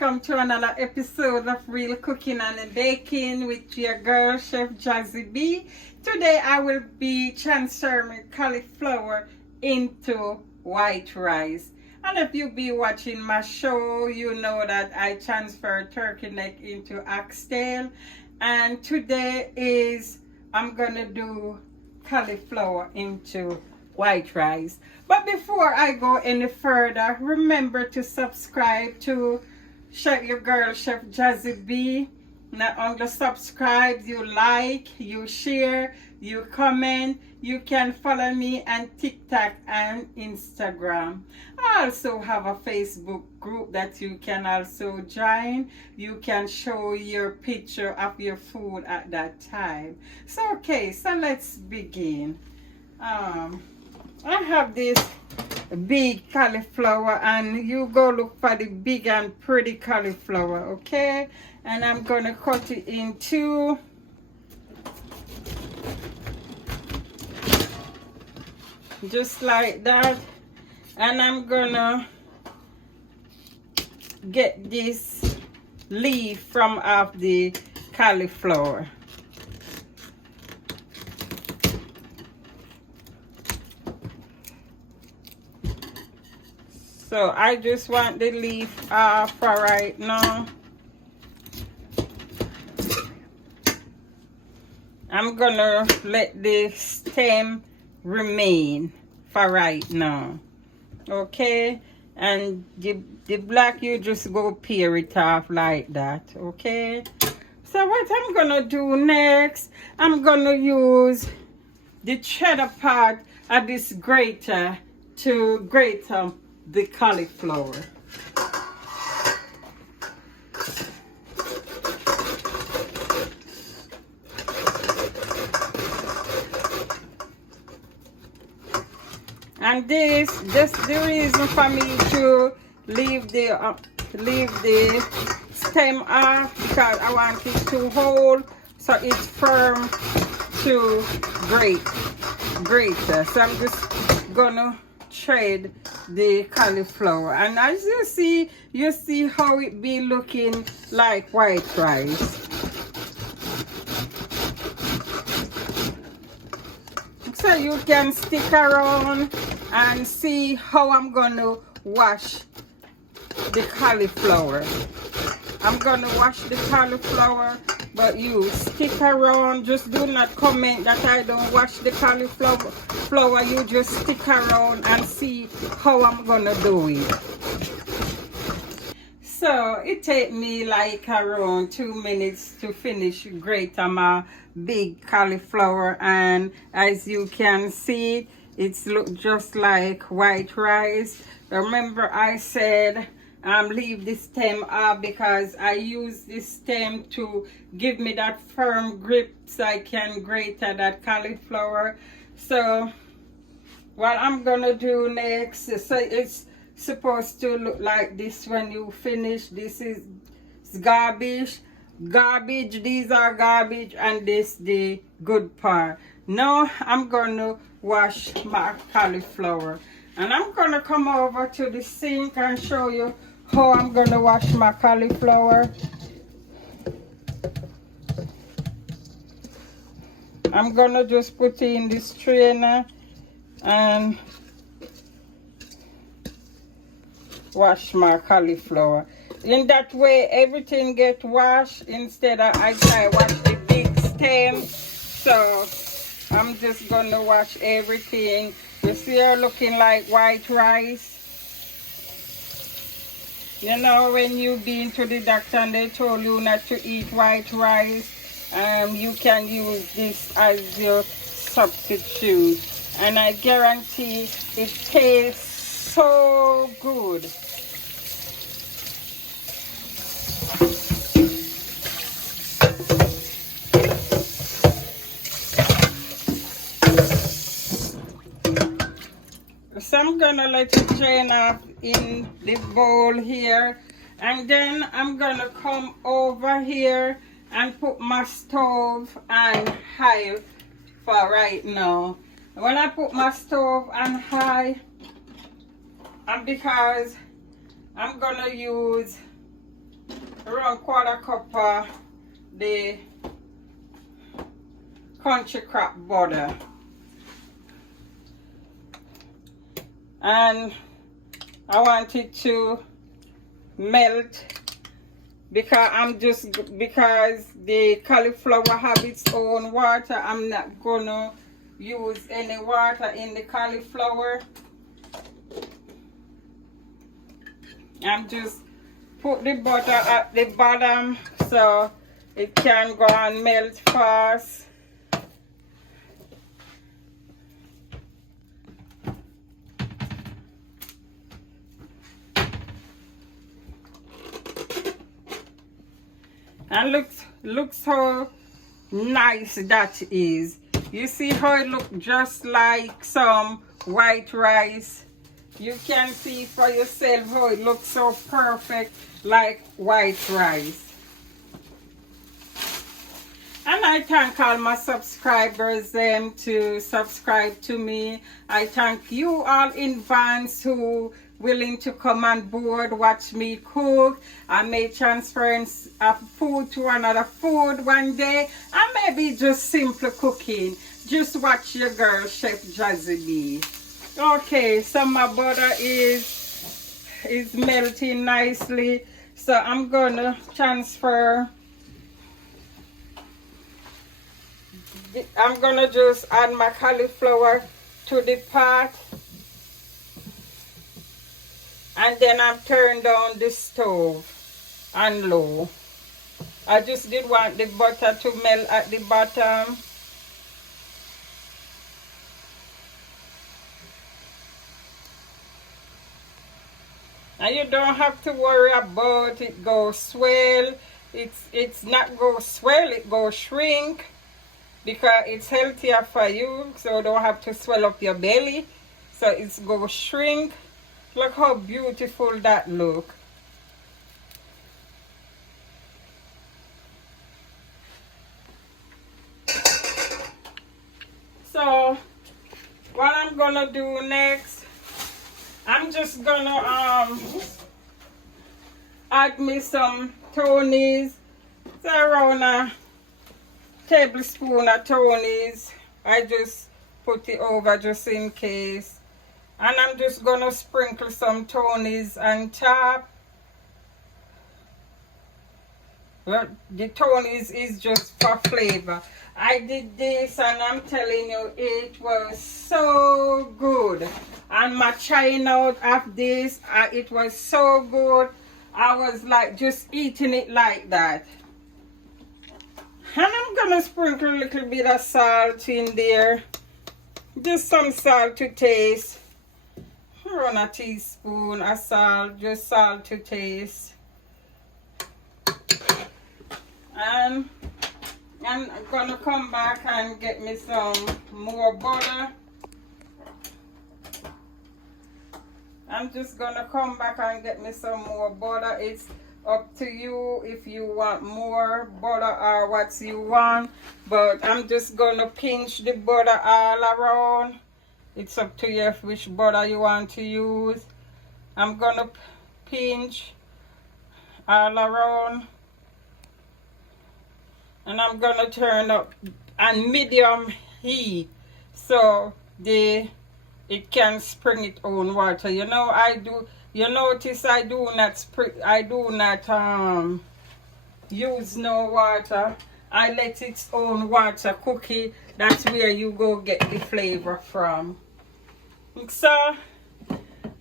welcome to another episode of Real Cooking and Baking with your girl, Chef Jazzy B. Today I will be transforming cauliflower into white rice. And if you be watching my show, you know that I transfer turkey neck into oxtail. And today I'm gonna do cauliflower into white rice. But before I go any further, remember to subscribe to your girl Chef Jazzy B. Not only subscribe, you like, you share, you comment. You can follow me on TikTok and Instagram. I also have a Facebook group that you can also join. You can show your picture of your food at that time. So let's begin. I have this big cauliflower, and you go look for the big and pretty cauliflower, okay? And I'm gonna cut it in two. Just like that. And I'm gonna get this leaf from off the cauliflower. So I just want the leaf off for right now. I'm gonna let the stem remain for right now. Okay? And the black, you just go peel it off like that. Okay? So what I'm gonna do next, I'm gonna use the cheddar part of this grater to grate the cauliflower. And this the reason for me to leave the stem off, because I want it to hold so it's firm to grate. So I'm just gonna shred the cauliflower, and as you see how it be looking like white rice. So you can stick around and see how I'm gonna wash the cauliflower. I'm gonna wash the cauliflower, but you stick around. Just do not comment that I don't wash the cauliflower. You just stick around and see how I'm gonna do it. So it take me like around 2 minutes to finish grate my big cauliflower, and as you can see, it's look just like white rice. Remember I said leave the stem off because I use this stem to give me that firm grip so I can grate that cauliflower. So what I'm gonna do next, so it's supposed to look like this when you finish. This is garbage, these are garbage, and this the good part. Now I'm gonna wash my cauliflower, and I'm gonna come over to the sink and show you how I'm gonna wash my cauliflower. I'm gonna just put it in this strainer and wash my cauliflower. In that way everything get washed instead of I try wash the big stem. So I'm just gonna wash everything. You see her looking like white rice. You know, when you been to the doctor and they told you not to eat white rice, you can use this as your substitute, and I guarantee it tastes so good. So I'm gonna let it drain off in the bowl here, and then I'm gonna come over here and put my stove on high for right now. When I put my stove on high, and because I'm gonna use around quarter cup of the country crop butter. And I want it to melt because because the cauliflower have its own water. I'm not gonna use any water in the cauliflower. I'm just put the butter at the bottom so it can go and melt fast. And look how nice that is. You see how it looks just like some white rice. You can see for yourself how it looks so perfect like white rice. And I thank all my subscribers to subscribe to me. I thank you all in advance who willing to come on board, watch me cook. I may transfer a food to another food one day, and maybe just simple cooking. Just watch your girl, Chef Jazzy B. Okay, so my butter is melting nicely. So I'm gonna transfer. I'm gonna just add my cauliflower to the pot. And then I've turned down the stove on low. I just did want the butter to melt at the bottom. And you don't have to worry about it go swell. It's not go swell, it go shrink. Because it's healthier for you, so you don't have to swell up your belly. So it's go shrink. Look how beautiful that look. So what I'm gonna do next, I'm just gonna add me some Tony's. So around a tablespoon of Tony's. I just put it over just in case. And I'm just gonna sprinkle some Tony's on top. Well, the Tony's is just for flavor. I did this and I'm telling you, it was so good. And my trying out of this, it was so good. I was like just eating it like that. And I'm gonna sprinkle a little bit of salt in there. Just some salt to taste. Around a teaspoon of salt, just salt to taste. And I'm gonna come back and get me some more butter. I'm just gonna come back and get me some more butter. It's up to you if you want more butter or what you want, but I'm just gonna pinch the butter all around. It's up to you which butter you want to use. I'm gonna pinch all around, and I'm gonna turn up on medium heat so it can spring its own water. You know, you notice I do not use no water. I let its own water cook it. That's where you go get the flavor from. So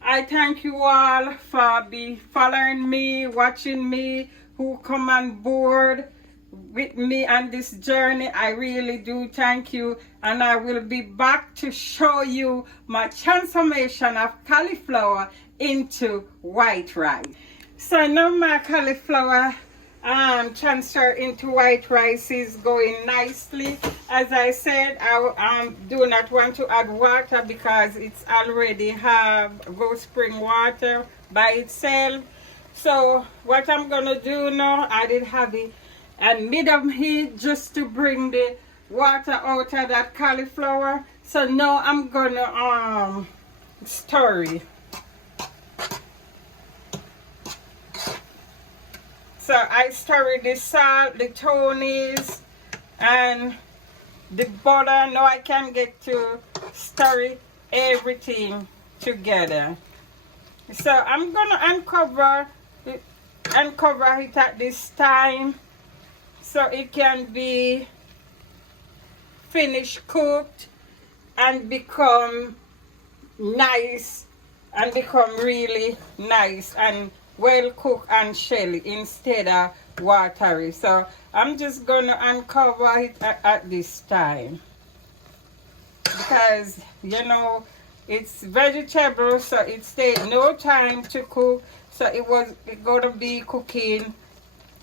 I thank you all for following me, watching me, who come on board with me on this journey. I really do thank you, and I will be back to show you my transformation of cauliflower into white rice. So now my cauliflower transfer into white rice is going nicely. As I said, I do not want to add water because it's already have go spring water by itself. So what I'm gonna do now, I did have it at medium heat just to bring the water out of that cauliflower. So now I'm gonna stir it. So I stir the salt, the tonies, and the butter. Now I can get to stir everything together. So I'm gonna uncover it at this time so it can be finished cooked and become nice and become really nice and well cooked and shelly instead of watery. So I'm just gonna uncover it at this time because you know it's vegetable, so it takes no time to cook, so it gonna be cooking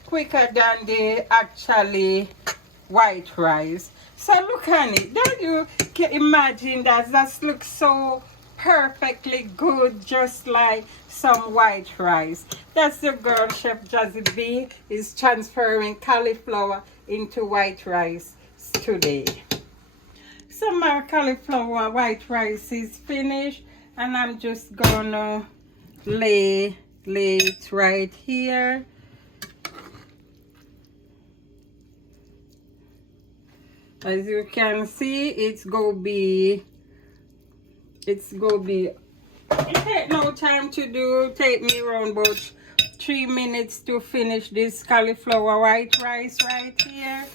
quicker than the actually white rice. So look at it. Don't you can imagine that looks so perfectly good, just like some white rice. That's the girl Chef Jazzy B is transferring cauliflower into white rice today. So my cauliflower white rice is finished, and I'm just gonna lay it right here. As you can see, it take no time to do. Take me around about 3 minutes to finish this cauliflower white rice right here.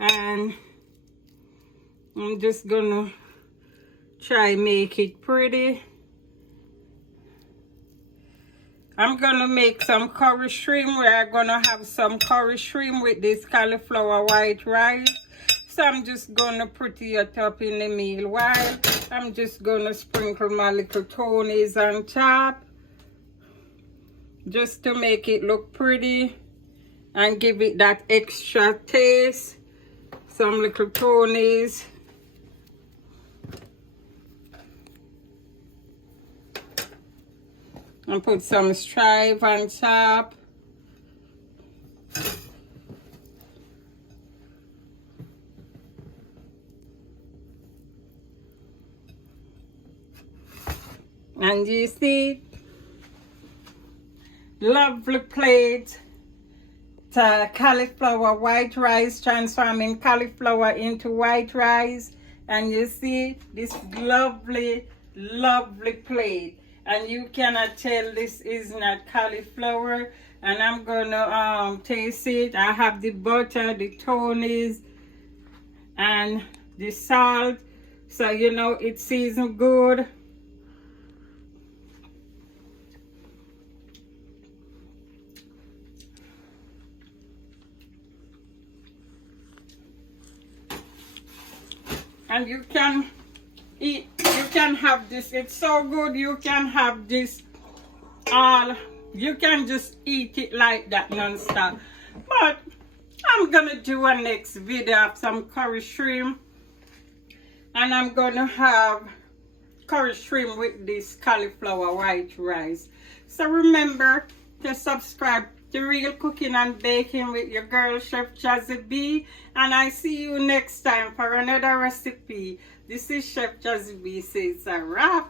And I'm just gonna try make it pretty. I'm gonna make some curry shrimp. We are gonna have some curry shrimp with this cauliflower white rice. So I'm just gonna pretty it up in the meanwhile. I'm just gonna sprinkle my little tonies on top just to make it look pretty and give it that extra taste. Some little tonies. And put some stripe on top. And you see, lovely plate to cauliflower white rice, transforming cauliflower into white rice. And you see this lovely plate. And you cannot tell this is not cauliflower. And I'm gonna taste it. I have the butter, the tonies, and the salt. So you know it's seasoned good. And you can eat, you can have this, it's so good. You can have this you can just eat it like that non-stop. But I'm gonna do a next video of some curry shrimp, and I'm gonna have curry shrimp with this cauliflower white rice. So remember to subscribe to Real Cooking and Baking with your girl Chef Jazzy B, and I see you next time for another recipe. This is Chef Jazzy B says a wrap.